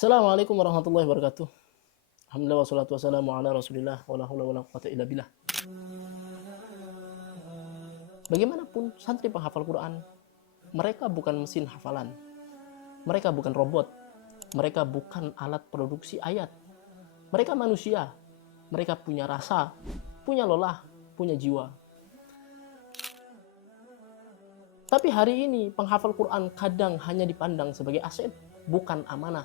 Assalamualaikum warahmatullahi wabarakatuh. Alhamdulillah wassalatu wassalamu ala Rasulillah wala haula wala quwata illa billah. Bagaimanapun santri penghafal Quran, mereka bukan mesin hafalan. Mereka bukan robot. Mereka bukan alat produksi ayat. Mereka manusia. Mereka punya rasa, punya lelah, punya jiwa. Tapi hari ini penghafal Quran kadang hanya dipandang sebagai aset, bukan amanah.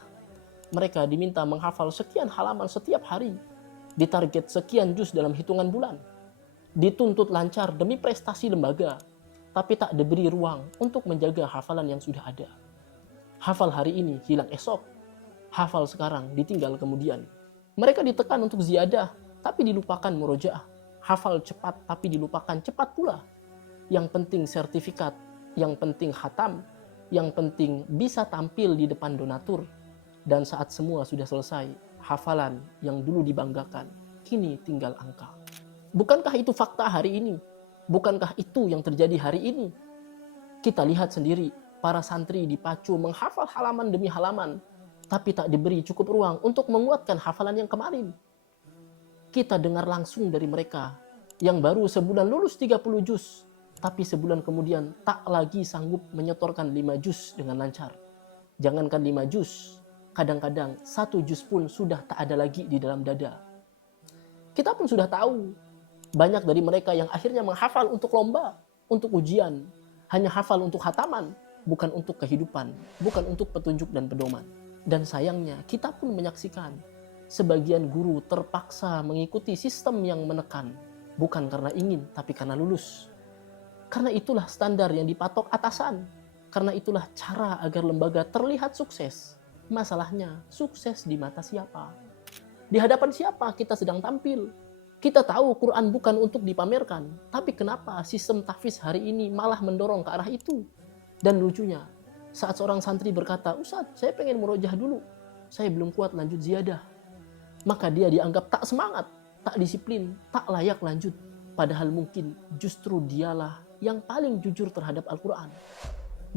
Mereka diminta menghafal sekian halaman setiap hari, ditarget sekian juz dalam hitungan bulan, dituntut lancar demi prestasi lembaga, tapi tak diberi ruang untuk menjaga hafalan yang sudah ada. Hafal hari ini, hilang esok. Hafal sekarang, ditinggal kemudian. Mereka ditekan untuk ziyadah, tapi dilupakan murojaah. Hafal cepat, tapi dilupakan cepat pula. Yang penting sertifikat, yang penting khatam, yang penting bisa tampil di depan donatur. Dan saat semua sudah selesai, hafalan yang dulu dibanggakan, kini tinggal angka. Bukankah itu fakta hari ini? Bukankah itu yang terjadi hari ini? Kita lihat sendiri, para santri dipacu menghafal halaman demi halaman, tapi tak diberi cukup ruang untuk menguatkan hafalan yang kemarin. Kita dengar langsung dari mereka, yang baru sebulan lulus 30 juz, tapi sebulan kemudian tak lagi sanggup menyetorkan 5 juz dengan lancar. Jangankan 5 juz, kadang-kadang 1 juz pun sudah tak ada lagi di dalam dada. Kita pun sudah tahu, banyak dari mereka yang akhirnya menghafal untuk lomba, untuk ujian, hanya hafal untuk khataman, bukan untuk kehidupan, bukan untuk petunjuk dan pedoman. Dan sayangnya, kita pun menyaksikan, sebagian guru terpaksa mengikuti sistem yang menekan, bukan karena ingin, tapi karena lulus. Karena itulah standar yang dipatok atasan, karena itulah cara agar lembaga terlihat sukses. Masalahnya, sukses di mata siapa? Di hadapan siapa kita sedang tampil? Kita tahu Quran bukan untuk dipamerkan, tapi kenapa sistem tahfiz hari ini malah mendorong ke arah itu? Dan lucunya, saat seorang santri berkata, "Ustadz, saya pengen merojah dulu, saya belum kuat lanjut ziyadah." Maka dia dianggap tak semangat, tak disiplin, tak layak lanjut. Padahal mungkin justru dialah yang paling jujur terhadap Al-Quran.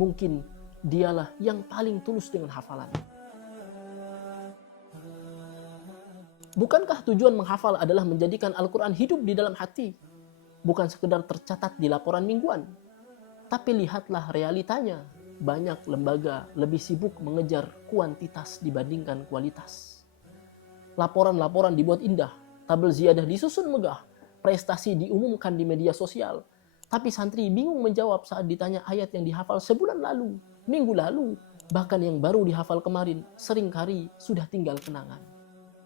Mungkin dialah yang paling tulus dengan hafalan. Bukankah tujuan menghafal adalah menjadikan Al-Quran hidup di dalam hati? Bukan sekedar tercatat di laporan mingguan. Tapi lihatlah realitanya. Banyak lembaga lebih sibuk mengejar kuantitas dibandingkan kualitas. Laporan-laporan dibuat indah, tabel ziyadah disusun megah, prestasi diumumkan di media sosial. Tapi santri bingung menjawab saat ditanya ayat yang dihafal sebulan lalu, minggu lalu, bahkan yang baru dihafal kemarin, seringkali sudah tinggal kenangan.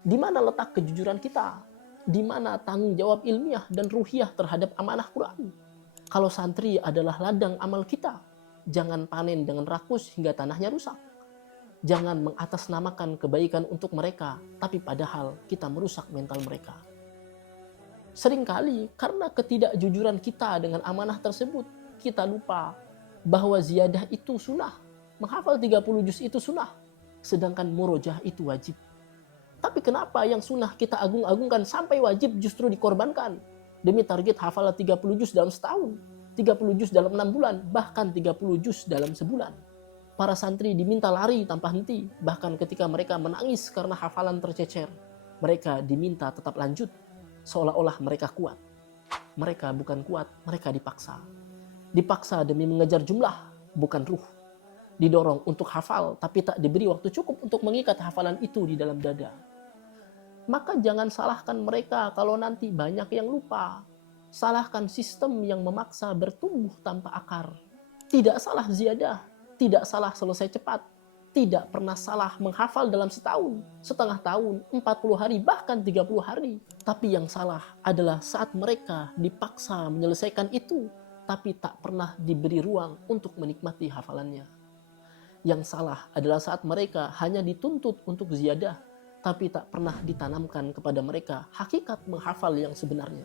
Di mana letak kejujuran kita? Di mana tanggung jawab ilmiah dan ruhiyah terhadap amanah Quran? Kalau santri adalah ladang amal kita, jangan panen dengan rakus hingga tanahnya rusak. Jangan mengatasnamakan kebaikan untuk mereka, tapi padahal kita merusak mental mereka. Seringkali karena ketidakjujuran kita dengan amanah tersebut, kita lupa bahwa ziyadah itu sunnah. Menghafal 30 juz itu sunnah, sedangkan murojaah itu wajib. Tapi kenapa yang sunnah kita agung-agungkan sampai wajib justru dikorbankan? Demi target hafalan 30 juz dalam setahun, 30 juz dalam 6 bulan, bahkan 30 juz dalam sebulan. Para santri diminta lari tanpa henti, bahkan ketika mereka menangis karena hafalan tercecer. Mereka diminta tetap lanjut, seolah-olah mereka kuat. Mereka bukan kuat, mereka dipaksa. Dipaksa demi mengejar jumlah, bukan ruh. Didorong untuk hafal, tapi tak diberi waktu cukup untuk mengikat hafalan itu di dalam dada. Maka jangan salahkan mereka kalau nanti banyak yang lupa. Salahkan sistem yang memaksa bertumbuh tanpa akar. Tidak salah ziyadah, tidak salah selesai cepat, tidak pernah salah menghafal dalam setahun, setengah tahun, 40 hari, bahkan 30 hari. Tapi yang salah adalah saat mereka dipaksa menyelesaikan itu, tapi tak pernah diberi ruang untuk menikmati hafalannya. Yang salah adalah saat mereka hanya dituntut untuk ziyadah, tapi tak pernah ditanamkan kepada mereka hakikat menghafal yang sebenarnya.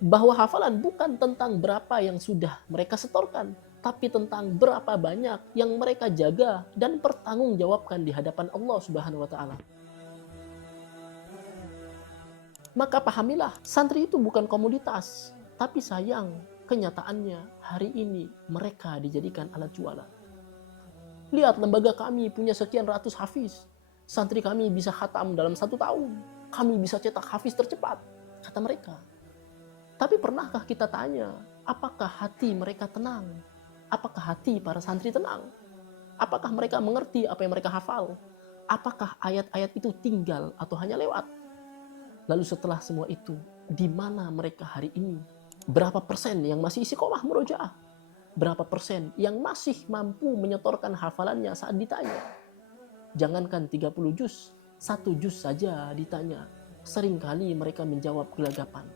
Bahwa hafalan bukan tentang berapa yang sudah mereka setorkan, tapi tentang berapa banyak yang mereka jaga dan pertanggungjawabkan di hadapan Allah Subhanahu wa Ta'ala. Maka pahamilah, santri itu bukan komoditas. Tapi sayang, kenyataannya hari ini mereka dijadikan alat jualan. Lihat, lembaga kami punya sekian ratus hafiz. Santri kami bisa khatam dalam 1 tahun. Kami bisa cetak hafiz tercepat, kata mereka. Tapi pernahkah kita tanya, apakah hati mereka tenang? Apakah hati para santri tenang? Apakah mereka mengerti apa yang mereka hafal? Apakah ayat-ayat itu tinggal atau hanya lewat? Lalu setelah semua itu, di mana mereka hari ini? Berapa persen yang masih istiqomah murojaah? Berapa persen yang masih mampu menyetorkan hafalannya saat ditanya? Jangankan 30 juz, 1 juz saja ditanya. Seringkali mereka menjawab gelagapan.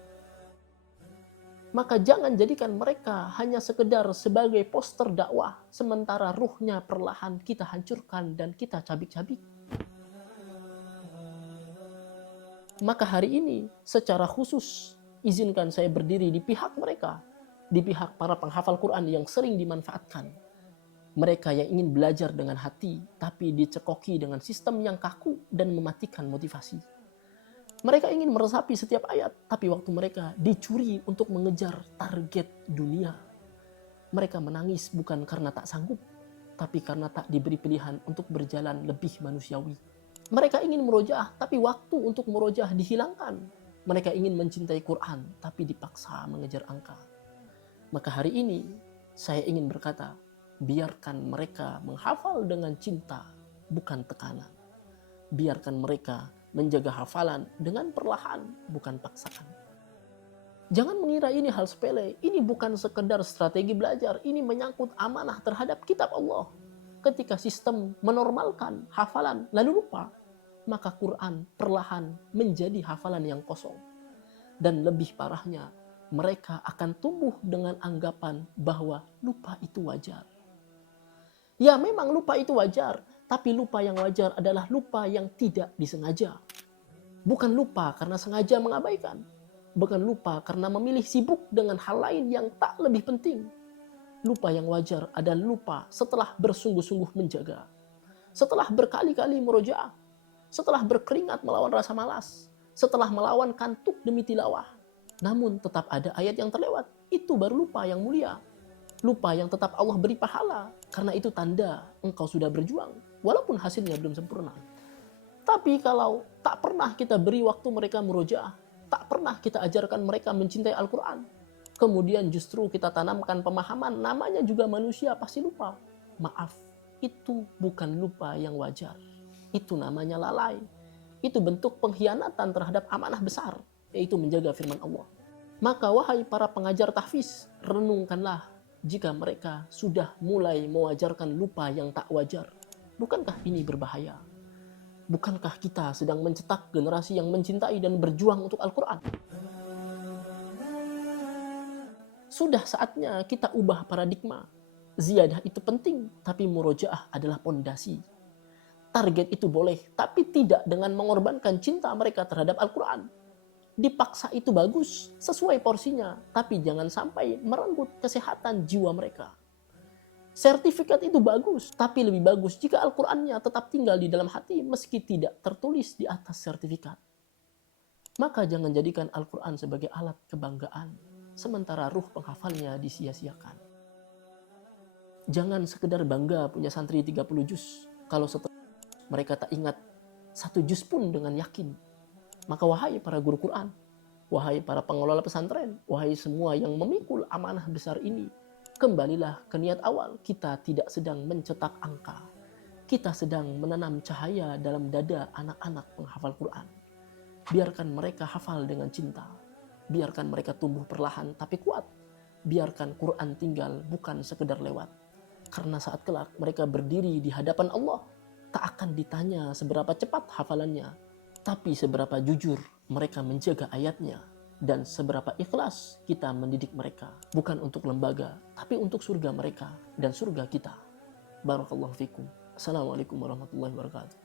Maka jangan jadikan mereka hanya sekedar sebagai poster dakwah, sementara ruhnya perlahan kita hancurkan dan kita cabik-cabik. Maka hari ini secara khusus izinkan saya berdiri di pihak mereka, di pihak para penghafal Quran yang sering dimanfaatkan. Mereka yang ingin belajar dengan hati tapi dicekoki dengan sistem yang kaku dan mematikan motivasi. Mereka ingin meresapi setiap ayat, tapi waktu mereka dicuri untuk mengejar target dunia. Mereka menangis bukan karena tak sanggup, tapi karena tak diberi pilihan untuk berjalan lebih manusiawi. Mereka ingin murojaah, tapi waktu untuk murojaah dihilangkan. Mereka ingin mencintai Quran, tapi dipaksa mengejar angka. Maka hari ini, saya ingin berkata, biarkan mereka menghafal dengan cinta, bukan tekanan. Biarkan mereka menjaga hafalan dengan perlahan, bukan paksaan. Jangan mengira ini hal sepele, ini bukan sekedar strategi belajar, ini menyangkut amanah terhadap kitab Allah. Ketika sistem menormalkan hafalan lalu lupa, maka Quran perlahan menjadi hafalan yang kosong. Dan lebih parahnya, mereka akan tumbuh dengan anggapan bahwa lupa itu wajar. Ya memang lupa itu wajar, tapi lupa yang wajar adalah lupa yang tidak disengaja. Bukan lupa karena sengaja mengabaikan. Bukan lupa karena memilih sibuk dengan hal lain yang tak lebih penting. Lupa yang wajar adalah lupa setelah bersungguh-sungguh menjaga. Setelah berkali-kali murojaah. Setelah berkeringat melawan rasa malas. Setelah melawan kantuk demi tilawah. Namun tetap ada ayat yang terlewat. Itu baru lupa yang mulia. Lupa yang tetap Allah beri pahala. Karena itu tanda engkau sudah berjuang. Walaupun hasilnya belum sempurna. Tapi kalau tak pernah kita beri waktu mereka murojaah. Tak pernah kita ajarkan mereka mencintai Al-Quran. Kemudian justru kita tanamkan pemahaman namanya juga manusia pasti lupa. Maaf, itu bukan lupa yang wajar. Itu namanya lalai. Itu bentuk pengkhianatan terhadap amanah besar, yaitu menjaga firman Allah. Maka wahai para pengajar tahfiz, renungkanlah jika mereka sudah mulai mewajarkan lupa yang tak wajar. Bukankah ini berbahaya? Bukankah kita sedang mencetak generasi yang mencintai dan berjuang untuk Al-Quran? Sudah saatnya kita ubah paradigma. Ziyadah itu penting, tapi murojaah adalah pondasi. Target itu boleh, tapi tidak dengan mengorbankan cinta mereka terhadap Al-Quran. Dipaksa itu bagus, sesuai porsinya, tapi jangan sampai merenggut kesehatan jiwa mereka. Sertifikat itu bagus, tapi lebih bagus jika Al-Qurannya tetap tinggal di dalam hati meski tidak tertulis di atas sertifikat. Maka jangan jadikan Al-Quran sebagai alat kebanggaan, sementara ruh penghafalnya disia-siakan. Jangan sekedar bangga punya santri 30 juz, kalau setelah mereka tak ingat 1 juz pun dengan yakin. Maka wahai para guru Quran, wahai para pengelola pesantren, wahai semua yang memikul amanah besar ini, kembalilah ke niat awal. Kita tidak sedang mencetak angka. Kita sedang menanam cahaya dalam dada anak-anak penghafal Quran. Biarkan mereka hafal dengan cinta. Biarkan mereka tumbuh perlahan tapi kuat. Biarkan Quran tinggal bukan sekedar lewat. Karena saat kelak mereka berdiri di hadapan Allah, tak akan ditanya seberapa cepat hafalannya, tapi seberapa jujur mereka menjaga ayatnya. Dan seberapa ikhlas kita mendidik mereka. Bukan untuk lembaga, tapi untuk surga mereka dan surga kita. Barakallahu fikum. Assalamualaikum warahmatullahi wabarakatuh.